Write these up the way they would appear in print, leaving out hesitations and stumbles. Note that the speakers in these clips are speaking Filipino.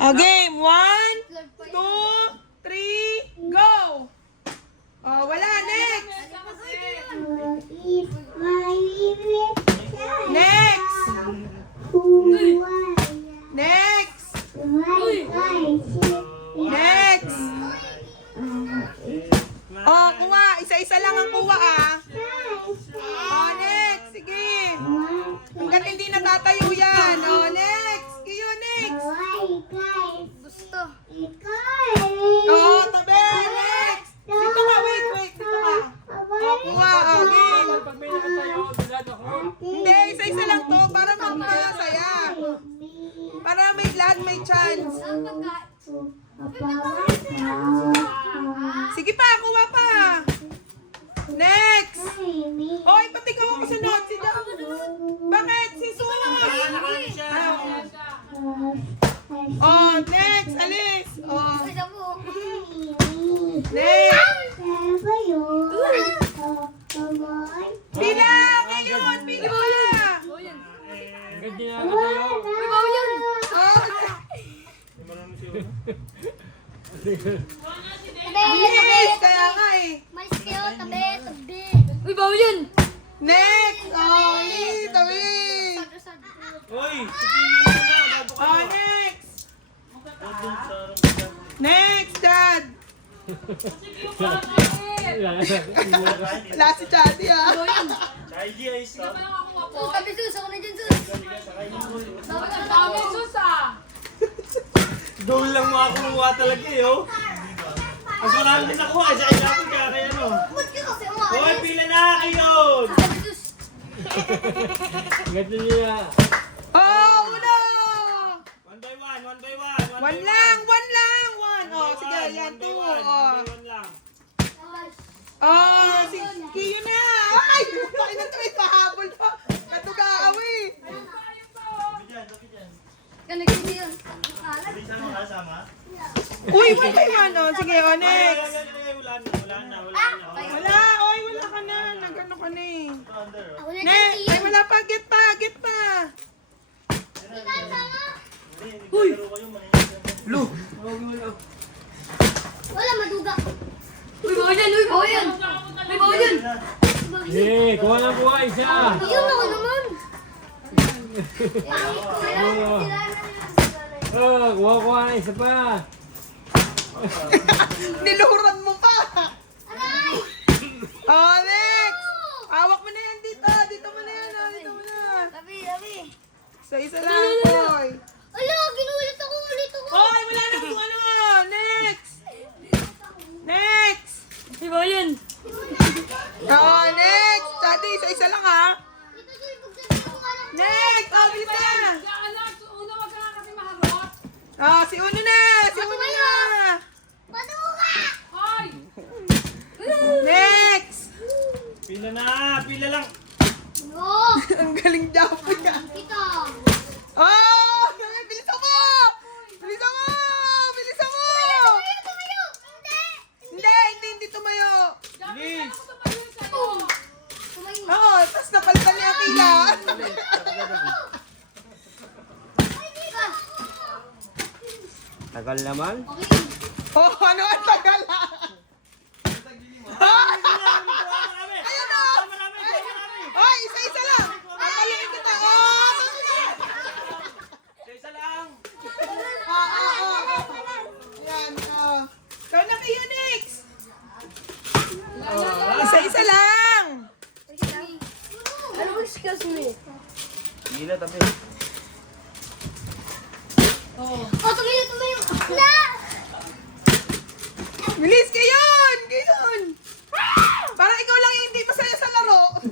Game. 1, 2, 3, go! Oh, wala. Next! Next! Next! Next! Oh, kuha. Isa-isa lang ang kuha, ah. Oh, next. Sige. Hanggat hindi natatayo yan. Oh, next. Kayo, next. Gusto. Oh, tabi. Next. Dito ka, wait. Dito ka. Oh, kuha. Oh, game. Pag may nakatayo, bilad ako. Hindi, isa-isa lang to para magpapasaya. Para may lahat may chance. Sige pa, kuha pa. Next. Hoy, pati ka mo sunod. Si Dao. Bakit? Si Sunod. Oh, next. Alis. Oh, next. Pila. Ngayon. Pila pa. Hanggang di nakatayo. Oh, Tabi, bilis. Kaya nga eh. mais kayo, tabi. Uy, bawal yun! Next. Oh, tabi. Hoy, pipili mo na. Bago ka. Oh, next. Next, Dad. Wala si Daddy, ah. Sa ID ay stop. Tabi sus, ako na dyan sus. Dami sus ah! Doon lang makakuha talaga eh, oh. Mas marami din nakuha, sa ilapin kaya kaya no. Ba't ka kasi umalis? Hoy, pila na kayo! Tabi sus. Ganito niya. Oh, uno. One by one. One lang. Oh, sige, yan, two. Oh. One lang. Oh, si Kiyo na. Ay, bakit na ito may pahabol pa. Katugaawi. Ganagin mo yun. Bisa mo kasama? Uy, one by one. Oh, sige, oh, next. Wala na. Wala, oy, wala ka na. Nagano ka na eh. Under, oh. Ako na Next. dyan. Ay, wala pa. Get pa. Uy! Blue! Wala, maduga. Uy, bawal yan! Uy, bawal yan! Uy, bawal yan! Eh, kuha lang kuha isa. Ayun ako naman. Kuha na isa pa. Niluhuran mo pa. Aray! Oh, next. Hawak mo na yan dito. Dito mo na yan. Oh, dito mo na. Tabi. Isa lang, boy. Ala, ginulit ako. Hoy, wala na kung ano. Next. Uy, bawal yan! Oh, next. Daddy, isa lang ha. Dito, Joy, pagsabi ko nga lang. Next. Oh, bilis na. Sa anak, uno wag ka nga kasi maharot! Oh, si Uno na. Maduga! Hoy! Next. Pila lang! No! Ang galing daw po niya. Ito. Oh, bilisan mo. Tumayo! Hindi tumayo. Bilis! Tumayo! Oo, tapos napalitan niya ang pila. Tagal naman. Okay. Oh, ano ang tagal ah. Ayun na. Hoy, isa lang. Papaliin kita. Oh, Isa lang! Yan, oh. Ikaw na kayo next. Isa lang. Ano excuse me? Gila tabi. Oh, tumayo! Na! Bilis kayon. Para ikaw lang yung hindi masaya sa laro.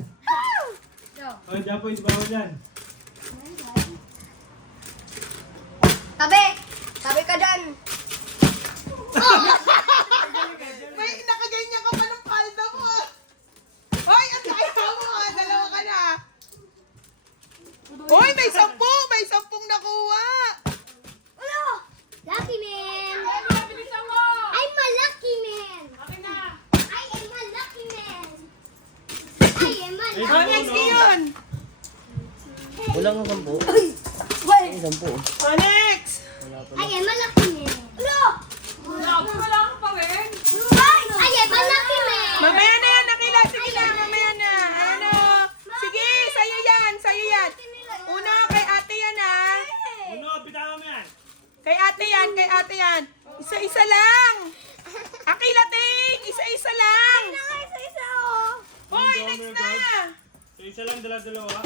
Oh, dyan po yung bawal yan. Tabi ka dyan! May nakaganyan ka pa ng palda mo. Hoy, ang kaya mo. Dalawa ka na. Hoy, may 10. May 10 nakuha. Ano? Lucky man! Bilisan mo! I'm a lucky man! Akin na! I am a lucky man! Oh, next kayon. Kulang ang 10. Wait! Ay, 10. Oh, next. I am a lucky man. Hello! Wala ka pa rin. I am a lucky man. Mamaya na yan, Akila. Sige na, mamaya na. Ano? Sige, sa'yo yan, sa'yo yan. Una, kay ate yan ha. Ano, bitawan mo yan. Kay ate yan, kay ate yan. Isa-isa lang. Akila, ting! Isa-isa lang. Isa-isa oh. Hoy, next na. So, isa lang, dala-dalawa.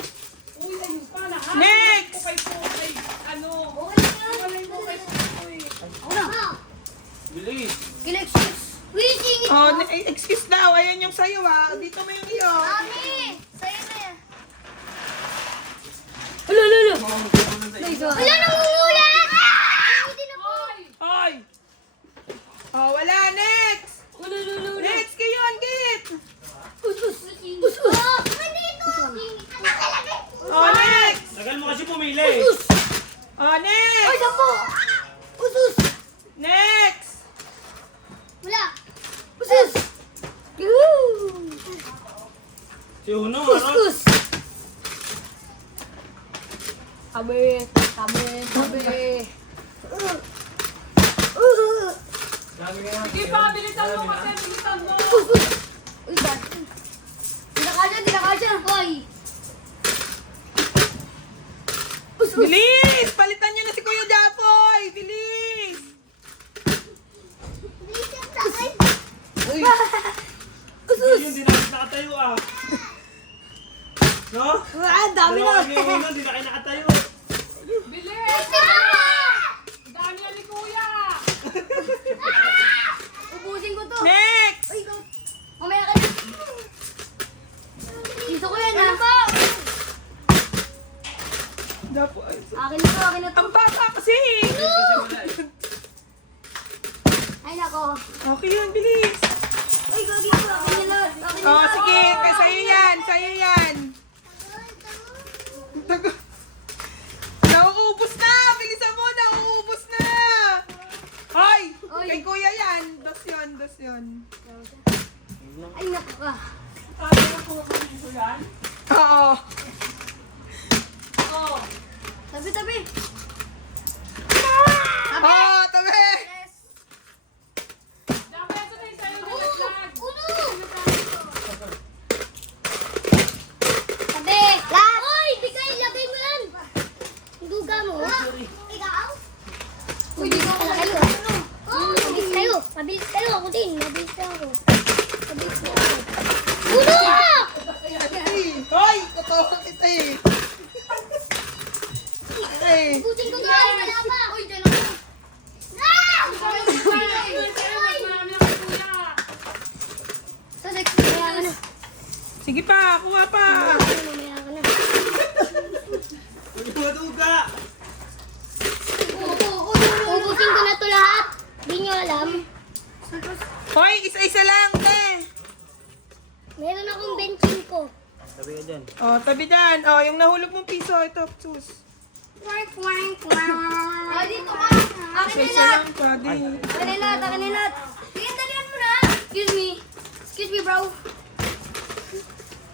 Uy, ayun pa na ha. Next. Pukay-pukay. Ano? Walay pukay-pukay. Bilis. Wishing it. Oh, excuse daw. Ayan yung sa'yo ha. Dito mo yung iyo. Mami, sa'yo na yan. Lalo. Wala nang umulan! Hindi na po. Hoy. Oh, wala. Next. Next kayo, Angit. Oh, nandito. Nakalagay. Oh, next. Tagal mo kasi pumili. Oh, next. Sampo. Next. Wala. Si Uno, ano? Sabi. Sige pa, bilisan mo kasi. Bilisan mo. Uy, dati. Di na kasya. Hoy. Bilis. Palitan nyo na si Kuya Japoy. Bilis. Bisit sa akin. Yun, di na nakatayo ah. No? Dami Dalawa ni Uno, di na kayo nakatayo. Bilis. Dami yan ni Kuya. Ubusin ko to. Next. Uy, ikaw. Mamaya ka na. Gusto ko yan, ha? Japoy. Akin na to, akin na to. Ang bata kasi. Ay, nako. Okay yun, bilis. Uy, gagi ko. Akin na lahat. Akin na Oh, lahat. sige. Kaya sa'yo yan. Sa'yo yan. Nauubos na. Bilisan mo. Nauubos na. Hoy. Oy. Kay Kuya yan. Dos yun. Dos yun. Ay, nako ka. Sabi na Kuya ko yan. Oo. Oh. Tabi. Oh, tabi. Dapat ito na sa'yo na laglag. Uno! Tabi! Last! Uy! Bigay! Lagay mo yan! Duga mo. Ikaw? Uy, di ka pala kayo. Mabilis kayo. Mabilis kayo. Ako din. Mabilis ako. Mabilis na ako. Uno! Hoy. Katawa kita eh. Eh. Butin ko na. Wala pa. Uy, dyan ako. Ah! Marami ako Kuya. Sa next, mamaya ka na. Sige pa. Kuha pa. Mamaya ka na. Huwag mo duga. Ubusin ko na to lahat. Di nyo alam. Hoy, isa-isa lang, te. Meron akong benching ko. Sabi ka dyan. Oh, tabi dyan. Oh, yung nahulog mong piso. Ito, sus. Ah, dito ka. Akin na Isa-isa lahat. lang, pwede. Akin na lahat. Akin na lahat. Sige, dalihan mo na. Excuse me, bro.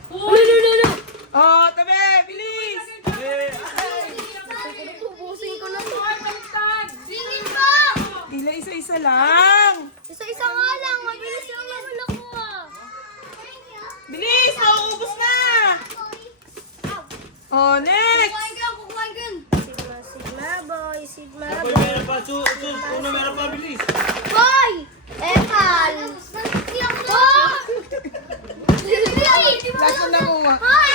Oh, tabi. Bilis. Ubusin ko na to. Ay, baliktad. Singin mo! Tila isa-isa lang. Isa-isa nga lang. Mabilis yung wala ko ah. Bilis. Nauubos na. Oh, next. Kukuhain ko yan. Kukuhain ko yan. Sigma boy. Sigma Uy, boy. meron pa. Uno, meron pa. Bilis. Boy! Ekal! Oh! Last na nakuha. Hoy!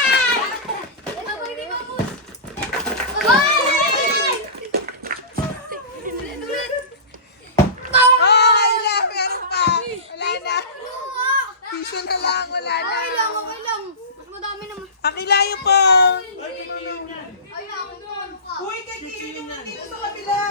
Oh, wala. Meron pa. Wala na. Piso na lang. Wala na. Okay lang, okay lang. Mas madami naman. Akilayo po. Ay, kikilin yan. Ay, ako doon. Uy, kay Kiyo naman dito sa kabila.